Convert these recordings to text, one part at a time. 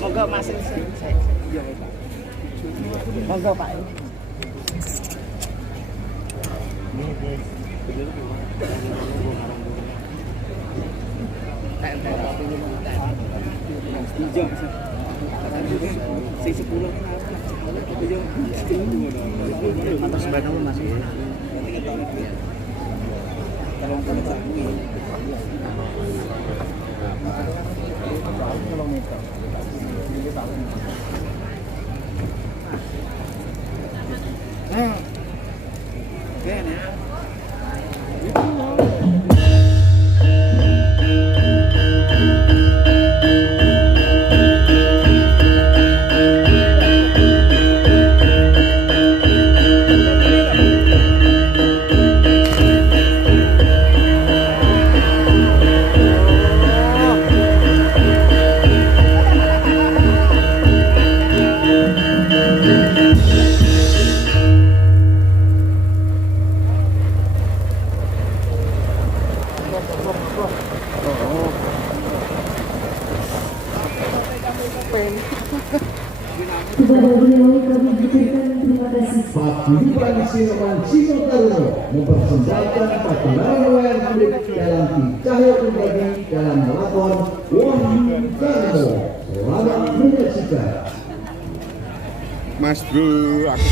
Monggo Mas. Monggo Pak. Atas sebagian Mas. Paguyuban Sinoman Sino Taruno mempersembahkan pagelaran wayang kulit dalam Cahaya Pribadi dalam lakon Wahyu Karno. Selamat menyaksikan. Mas Bro, aku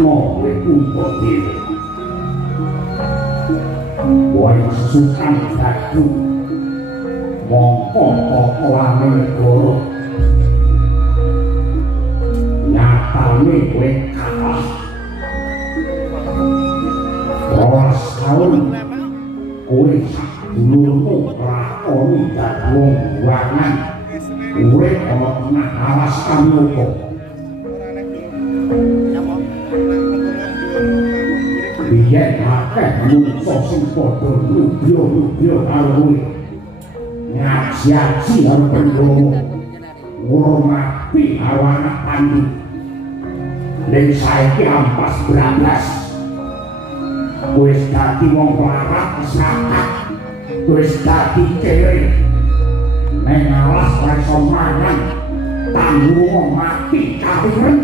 sakno kumpul dhewe. Wong sukan dadu mongko pokoane negara. Nyatane kowe kalah. Rolas taun kowe dulurmu lakoni dadi wong buangan. Urip ana tengah alas kamoko. Biyen akeh manungsa sing padha lubyo-lubyo karo kowe. Ngaji-aji karo pendhomo. Ngurmati karo anak pandu. Ning saiki ampas brandas. Wis dadi wong larat sesakat. Wis dadi kere. Neng alas ora iso mangan. Tanggung mati kawiren.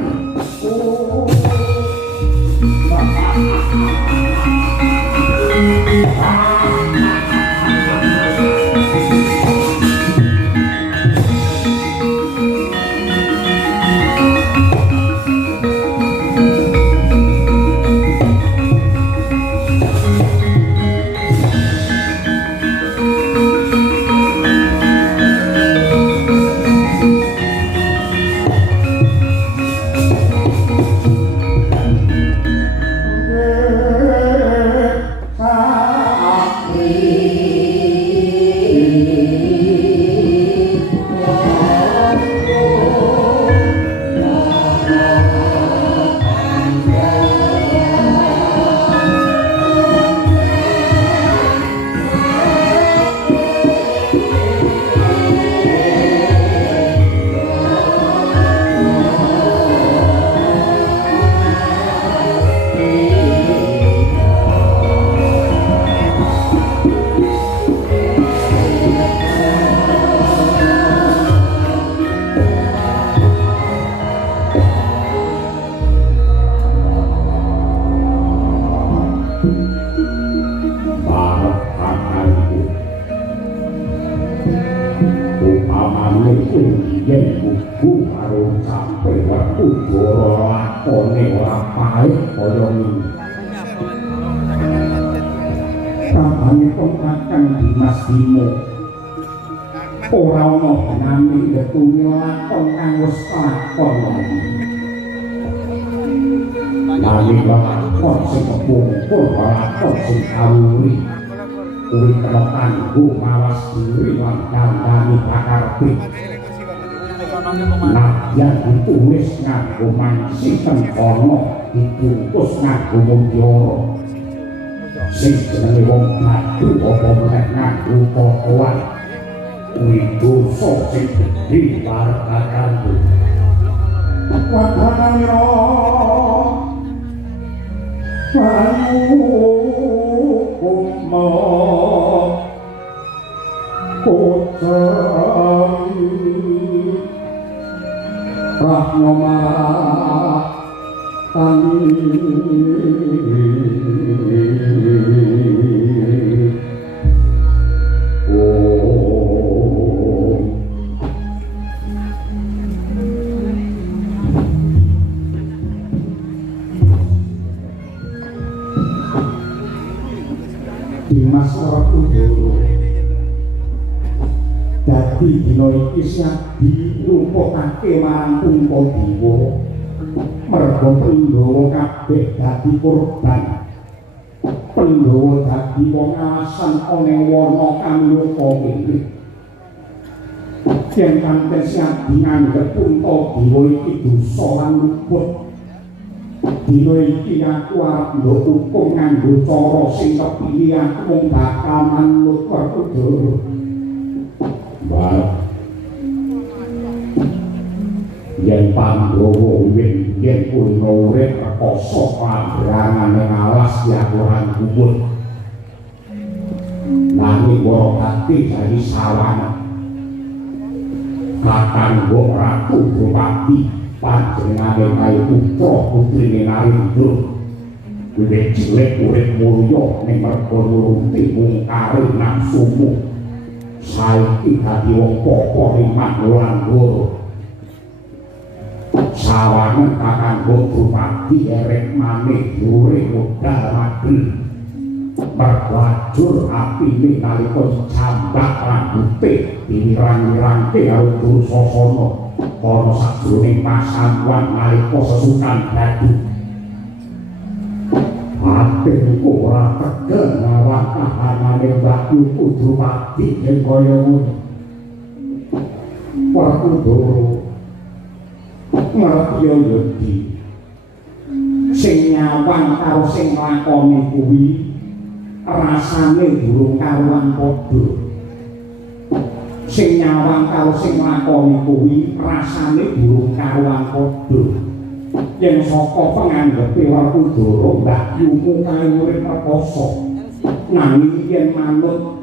Ora ana benane detunge lakon kang wis lakon lagi. Nami lakon sing kepungkur lakon sing kawuri. Kuwi kena kanggo mawas diri lan kandhani pakarti. Nadyan ditulis nganggo mansikan kono dibungkus nganggo mutiara. Sing jenenge wong madu apa meneh nganggo tokoan. Widu sok sing gedhe wartakanku. Wadhanira Bayu Umma Kocai Rahmama Tani Dimas ora kudu dadi dina iki siap dilumpukake marang Puntadewa merga Pandhawa kabeh dadi korban. Pandhawa dadi wong alasan ana wana kang lupa iki. Yen kanthi siap nganggep Puntadewa iki dosa lan luput. Dino iki aku arep nduk hukum nganggo cara sing kepilih aku mung bakal manut Werkudara. Mbah. Yen Pandhawa yen purna urip rekoso pabrangan ning alas yakuran kubur. Nanging ora ati dadi sawana. Kakanggo Ratu Drupadi panjenengane kaya putra putrine Narendra. Kuwi cilik urip mulya ning merga nuruti mungkare nafsumu. Saiki dadi wong pokok iman lan guru. sawangan kakanggo Bupati erek maneh dhuwure modal magel merwajur apine nalika dicambak rambute dirang-rangke karo Guru Sasana ana sajroning pasamuan nalika sesukan dadu ati ora tegel ngawak kahanane Wahyu Bupati yen kaya ngono Wakudoro ngerti yodi sing nyawang karo sing lakoni kuwi rasane durung karuan padha sing nyawang karo sing lakoni kuwi rasane durung karuan padha yen saka panganggepe Wakudoro Mbah Yumu kae urip rekoso nanging yen manut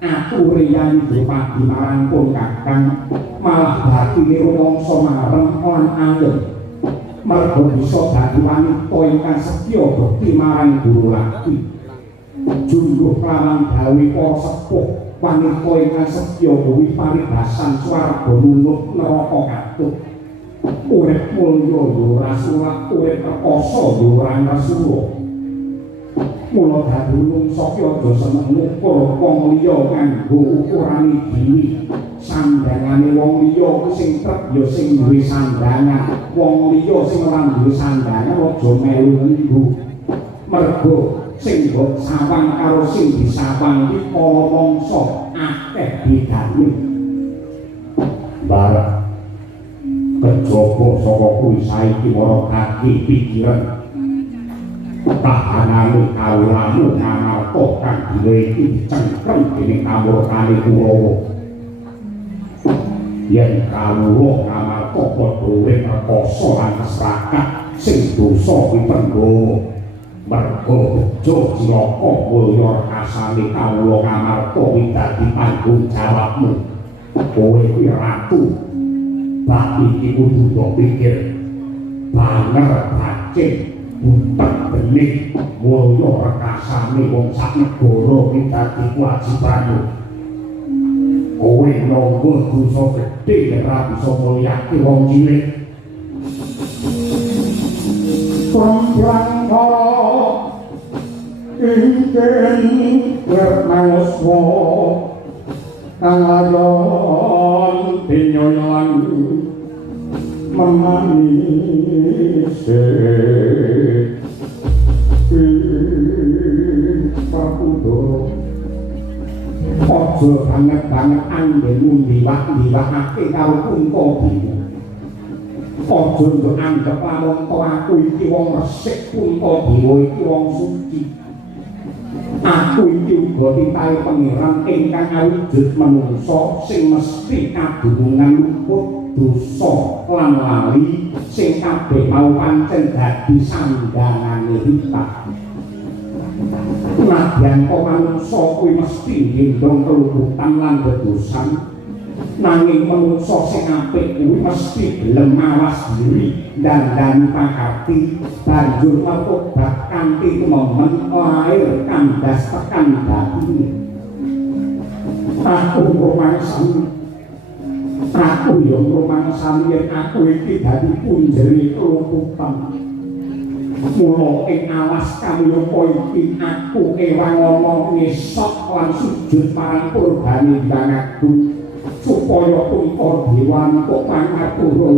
ature yang Bupati marang pun kakang malah batine rumangsa mareng lan ayem mergo bisa dadi wanita ingkang setya bekti marang guru laki jungguh kelawan dawuh para sepuh wanita ingkang setya kuwi paribasan swarga nunut neraka katut urip mulya yo ora suwak urip rekoso yo ora ngrasula mula dadi menungsa ki aja seneng ngukur wong liya nganggo ukurane dhewe sandangane wong liya ku sing trep ya sing duwe sandangan wong liya sing ora duwe sandangan aja melu nganggo mergo sing mbok sawang karo sing disawang iki para mangsa akeh bedane bar kejaba saka kuwi saiki ora kaki pikiran tahanane kawulamu ngamarta kang dina iki dicengkrem dening kamurkane Kurawa yen kawula ngamarta padha urip rekoso lan masyarakat sing dosa kuwi penggawa mergo bejo cilaka mulya rekasane kawula ngamarta kuwi dadi tanggung jawabmu kowe kuwi ratu bab iki kudu pikir banger bacin utek benih mulya rekasane wong sak negara iki dadi kewajibanmu kowe nanggo dosa gedhe ora bisa mulyake wong cilik Pramprantara ingkang wernauswa kang ayon pinyoyan memanis Wakudoro aja banget-banget anggenmu ndiwak-ndiwakake karo Kuntabimu aja nduk anggap lamun aku iki wong resik Kuntabimu iki wong suci aku iki uga titahe pangeran ingkang awujud manungsa sing mesti kadunungan luput dosa lan lali sing kabeh mau pancen dadi sandangane kita nadyan kok manungsa kuwi mesti gendong keluputan lan dodosan nanging manungsa sing apik kuwi mesti gelem mawas diri dandani pakati banjur matobat kanthi momen lair kandas tekan batine aku yang rumangsan yen aku iki dadi punjeri keluputan mula ing alas kamyapa iki aku ewang ana ngesok lan sujud marang purbane Hyang supaya Puntadewa kok pangatura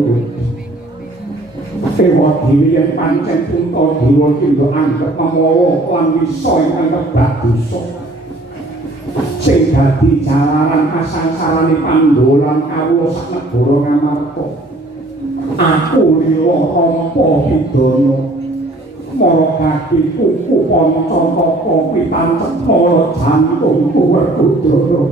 Dewa Dewi yen pancen Puntadewa iki nduk anggep pamawa lan bisa ingkang kebak dosa sing dadi jalaran kasangsalane Pandhawa kawula sak negara ngamarta aku lila rampa pidana mara kaki kuku pancantaka pitancep mara jantungku Werkudara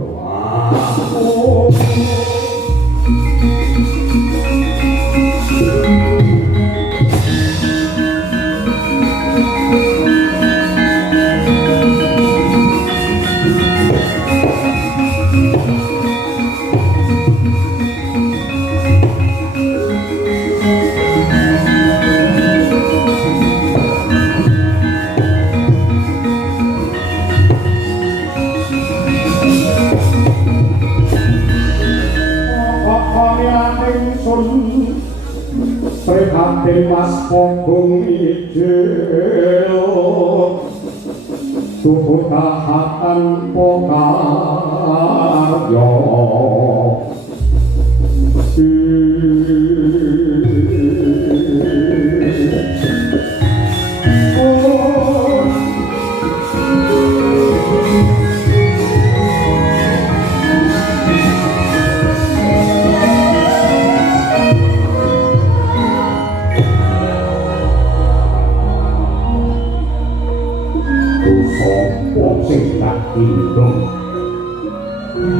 Raden Mas Pogong Ijeo Tubuh tahatan Pokaryo sing tak indung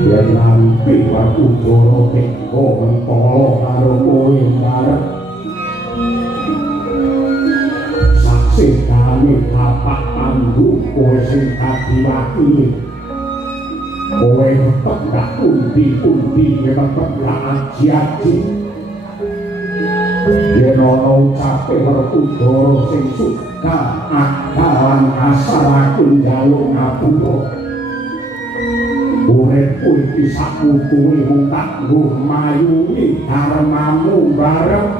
yen nampi Werkudara teka mentala karo kowe karep saksedane bapak pandu kowe sing kadiwakili kowe tetep gak pundi-pundi tetep gak aji-aji yen ana ucape Werkudara sing suka akalan kasar aku njaluk ngapura uripku iki saputuhe mung tak nggo mayungi karmamu bareng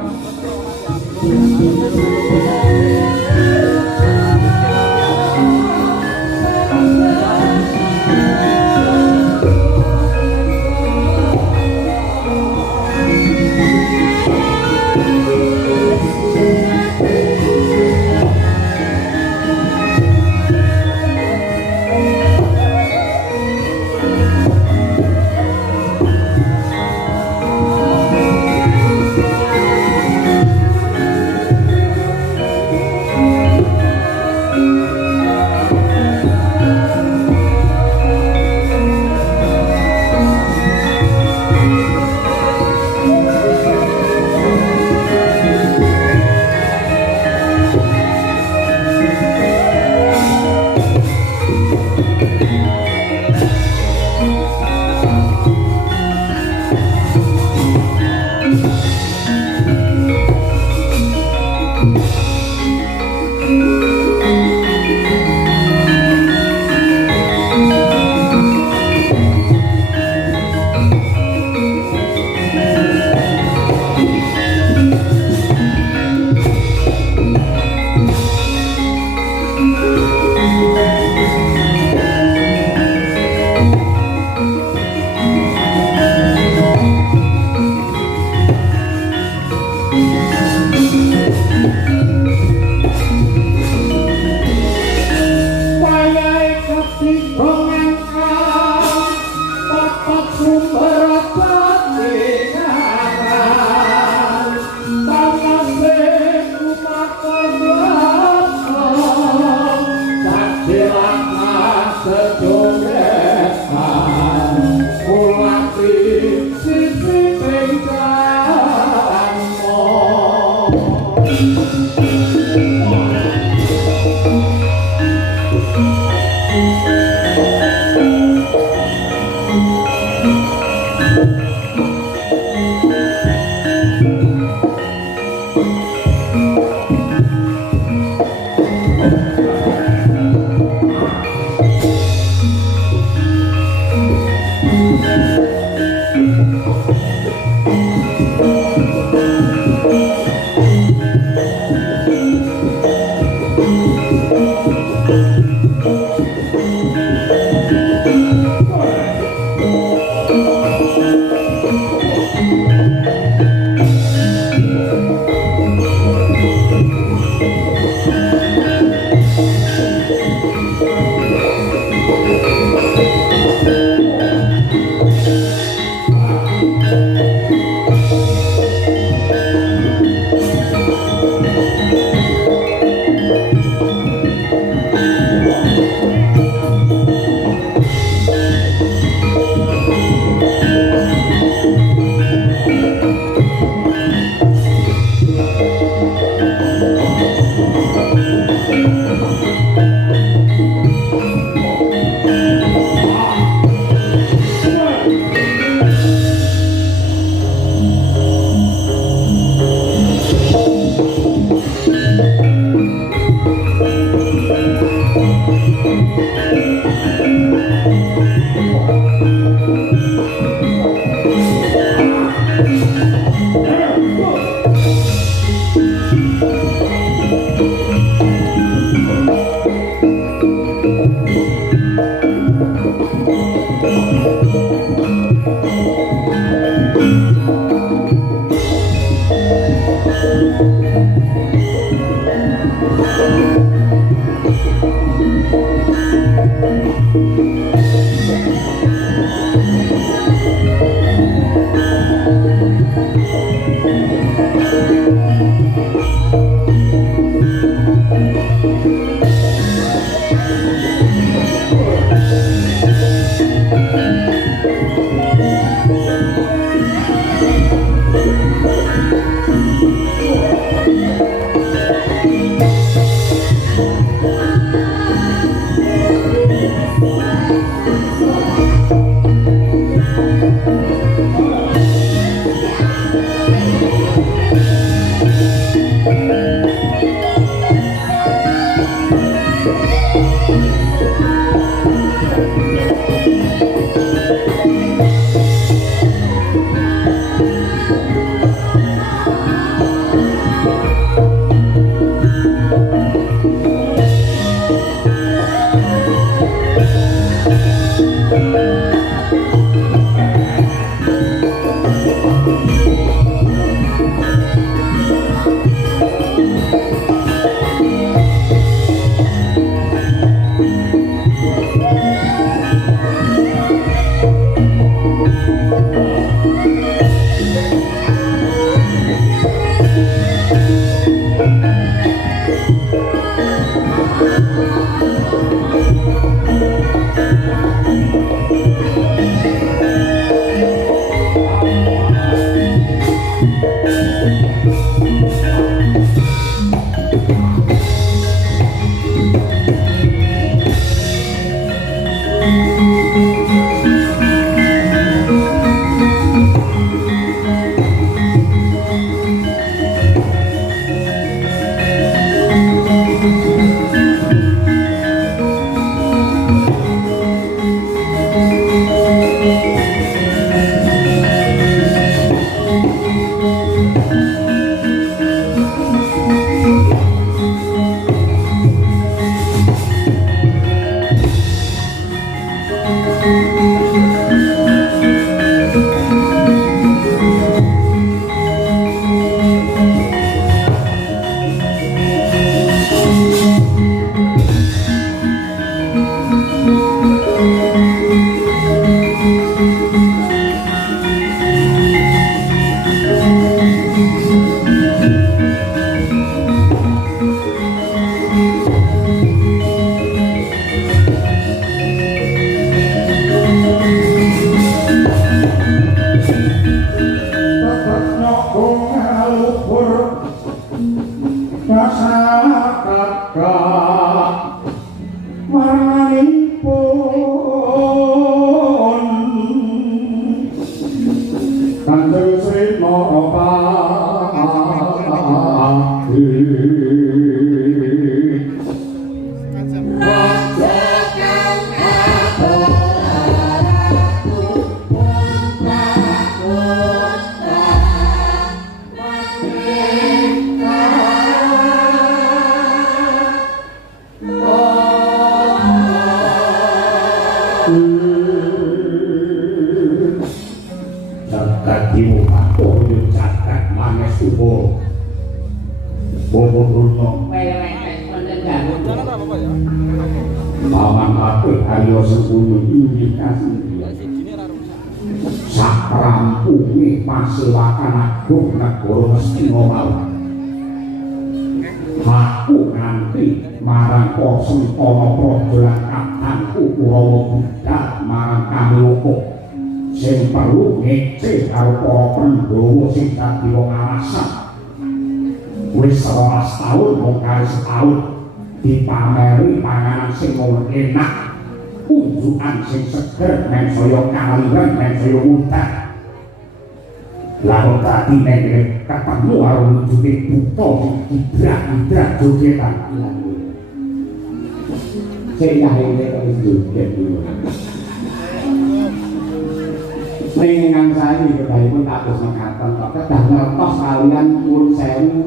Dengan saya ini pun tak terus mengatakan kedah ngertos kalian pun sewu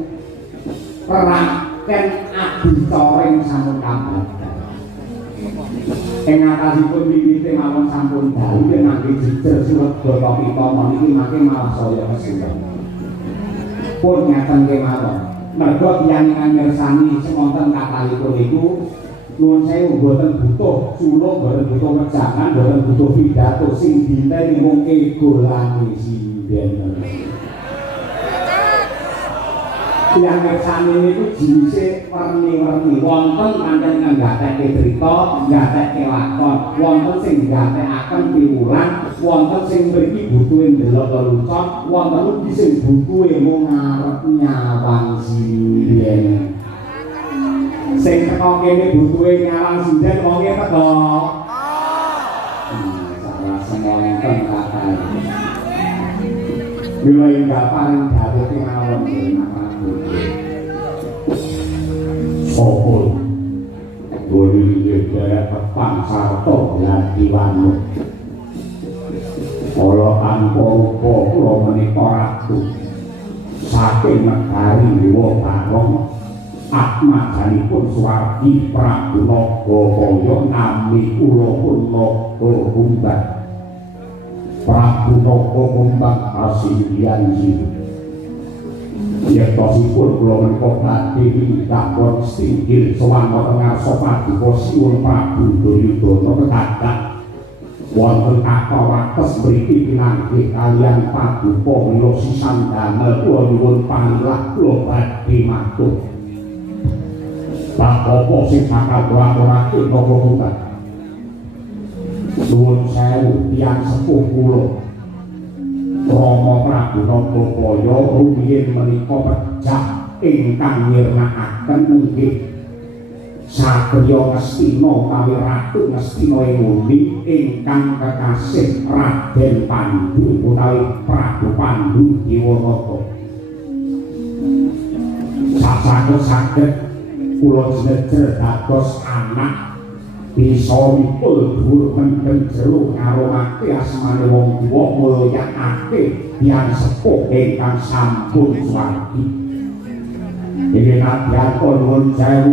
peraken abdi coreng sampun kabadan ing atasipun wiwite mawon sampun dalu yen nangge jejer surat Bapa Pitama niki mangke malah saya kesuwen pun ngaten kemawon mergo tiyang ingkang mirsani semonten kathahipun niku nuwun sewu boten butuh suluk, boten butuh wejangan, boten butuh pidato sing dinten mung ego lan sinden. Tiyang mirsani niku jinise werni-werni, wonten pancen nggatekke crita, nggatekke lakon, wonten sing nggatekaken piwulan, wonten sing mriki butuhe ndelok lelucon, wonten ugi sing butuhe mung ngarep nyawang sinden. sing teko kene butuhe nyalang sinden wonge teko cara semonten kakak bila enggak paling dawuh kemawon sopul goli daerah petang sarto lagi wanu kala tanpa rupa kula menika ratu saking negari Dewa Barong atmajanipun Suwardi Prabu Nagakaya nami kula pun Nagakumbang Prabu Nagakumbang Kasindianji yektosipun kula menika badhe dakon stinggil sowan wonten ngarsa Paduka Siwun Prabu Duryudana kekadak wonten kata wates mriki pinanggih kaliyan Paduka mila sisan damel kula nyuwun panglah kula badhe matur apa sing bakal nglakoni Nagakumbang nuwun sewu tiyang sepuh kula Rama Prabu Nagakaya rumiyin menika pejah ingkang nyirnakaken inggih Satriya Ngastina kawi Ratu Ngastina Inguni ingkang kekasih Raden Pandhu utawi Prabu Pandhu Dewanata. Saged kula jejer dados anak bisa mipul dhuwur mendem jero ngaromake asmane wong tuwa mulyakake tiyang sepuh ingkang sampun suwardi. Inggih nadyan nuwun sewu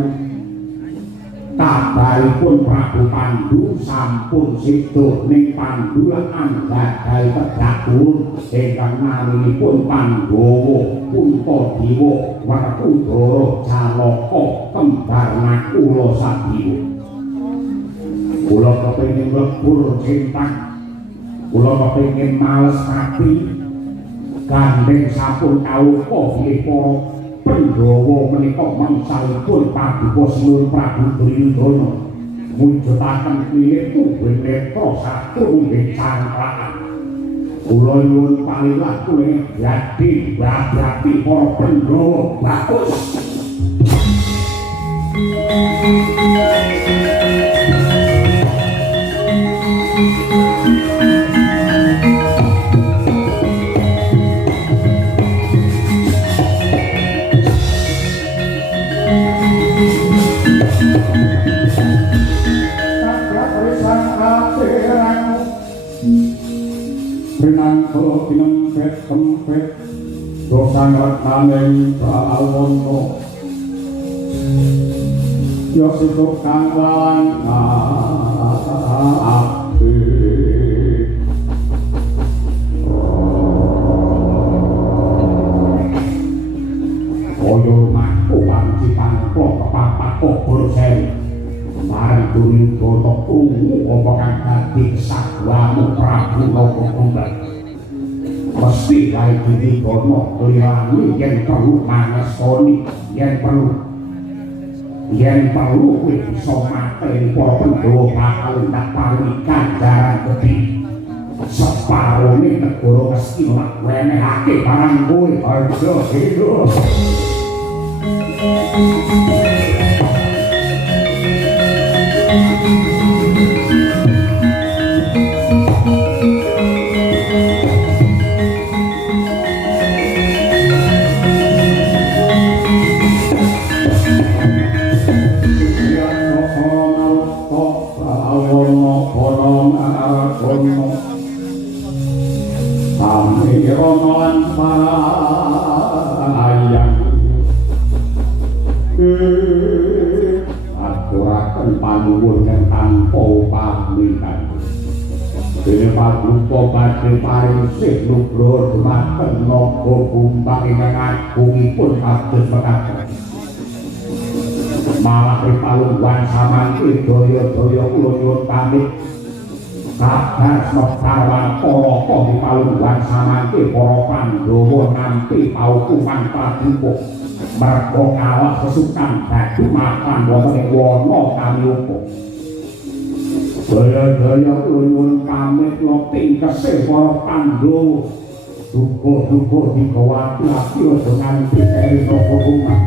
kabaripun Prabu Pandhu sampun seda ning Pandhulaan gadhahi pedhakur ingkang naminipun Pandhawa Puntadewa Werkudara Jalaka kembar Nakula Sadewa. Kula kepengin lebur cinta, kula kepengin males ati gandeng sampun kawuka bilih para Pandhawa menika mangsalipun Paduka Siwun Prabu Duryudana mujudaken klinik netra satru ing cangkrakan. Kula nyuwun panilah kula dadi berarti para Pandhawa bagus. Renangko pinempet tempet dosang ratnaning prawono yo situk kang ati koyo maku wanci pangko kepapak kubur sen marang Duryudana krungu apa kang dadi sagwamu Prabu Nagakumbang mesti kae Duryudana liyane yen perlu mangestoni yen perlu kuwi bisa mateni para Pandhawa bakal ndak paringi ganjaran gedhe separone negara Ngastina wenehake barang kuwi aja hidup. Ronoan parayang aturaken panuwun tanpa pamitan dene paduka badhe paring sih nugroho dhumateng Nagakumbang ingkang agungipun kados mekaten malah palungguhan samangke daya-daya kula nyuwun pamit kabar sekarwan para di palungguhan samangke para Pandhawa nampi paukuman Paduka merga kalah kesukan dadi makan wonten ing wana kamyuka daya-daya kula nyuwun pamit loting kesih para Pandhawa duka-duka digawati aja nganti ing Nagakumbang.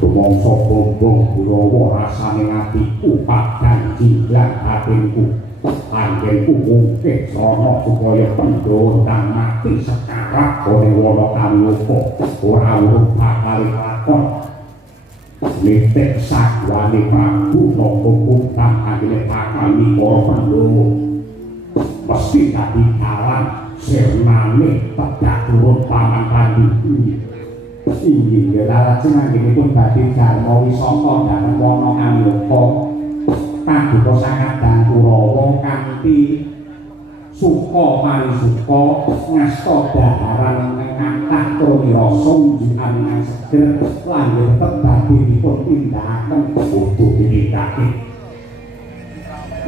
Rumangsa bombong Kurawa rasane ngatiku padang jinglang atinku anggenku mungkih sono supaya pendhawa kang mati sekarat ora wana kalupa ora urung bakal lakon nitik sagwane Prabu nanggung kang anggene bakal mikara pendhawa mesti dadi dalan sirnane tedak turun paman Pandhi inggih lajeng anggenipun badhe dharma wisata dhateng wana Amloka paduka sakadang Kurawa kanthi suka marisuka ngasta daharan ingkang kathah rasa unjukan ingkang seger lan tetep badhe dipun tindakaken kudu dinindakake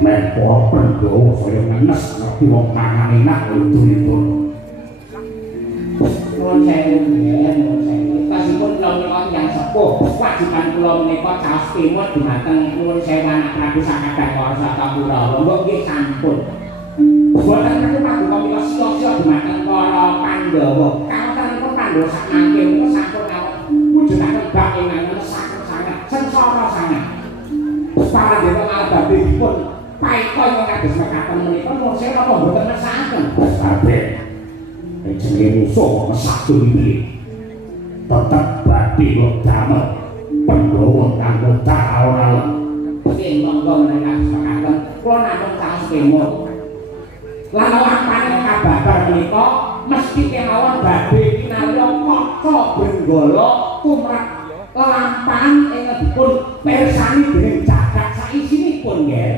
menapa pendhawa saya ngenes ngerti wong mangan enak udunipun nuwun sewu nggih nuwun sewu pasipun kula menika tiyang sepuh wajiban kula menika caos timut dhumateng nuwun sewu anak Prabu Sakadang Warasata Kurawa mbok nggih sampun boten menika paduka mila sia-sia dhumateng para Pandhawa kawontenipun Pandhawa sak mangke menika sampun wujudaken bak ingkang nesaken sanget sengsara sanget para dewa albabé dipun paika ingkang kados mekaten menika nuwun sewu napa boten nesaken kabeh jenenge musuh mesatu iki tetep badhe damel Pandhawa kanggo cara ora lek. Oke, monggo menika sepakaten. Kula namung saos kemur. Lan lapane kabar menika mesti kemawon badhe kinarya kaca benggala tumrap lelampahan ingkang dipun pirsani dening jagat saisinipun nggih.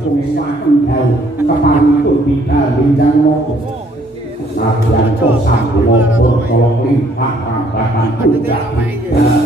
pengesahan jauh kepanipun bidal linjang moto nabian kosam lobor tolong limpah rambatan pudak bidal